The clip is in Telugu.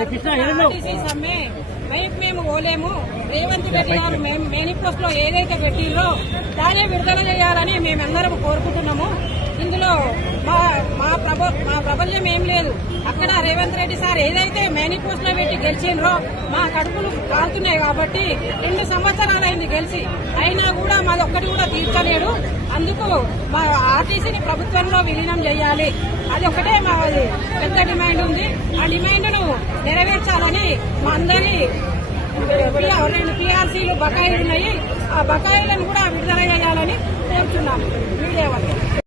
ఆర్టీసీ సమ్మె మేము పోలేము. రేవంత్ రెడ్డి గారు మేనిఫెస్టోలో ఏదైతే పెట్టిందో దానే విడుదల చేయాలని మేమందరం కోరుకుంటున్నాము. ఇందులో మా ప్రబల్యం ఏం లేదు. అక్కడ రేవంత్ రెడ్డి సార్ ఏదైతే మేనిఫెస్టోలో పెట్టి గెలిచిండ్రో మా కడుపులు కాలుతున్నాయి కాబట్టి 2 సంవత్సరాలైంది గెలిచి, అయినా కూడా మాది ఒక్కటి కూడా తీర్చలేడు. అందుకు మా ఆర్టీసీని ప్రభుత్వంలో విలీనం చేయాలి, అది ఒకటే మాది పెద్ద డిమాండ్ ఉంది. ఆ డిమాండ్ను నెరవేర్చాలని మా అందరి 2 PRCలు బకాయిలు ఉన్నాయి, ఆ బకాయిలను కూడా విడుదల చేయాలని కోరుతున్నాము.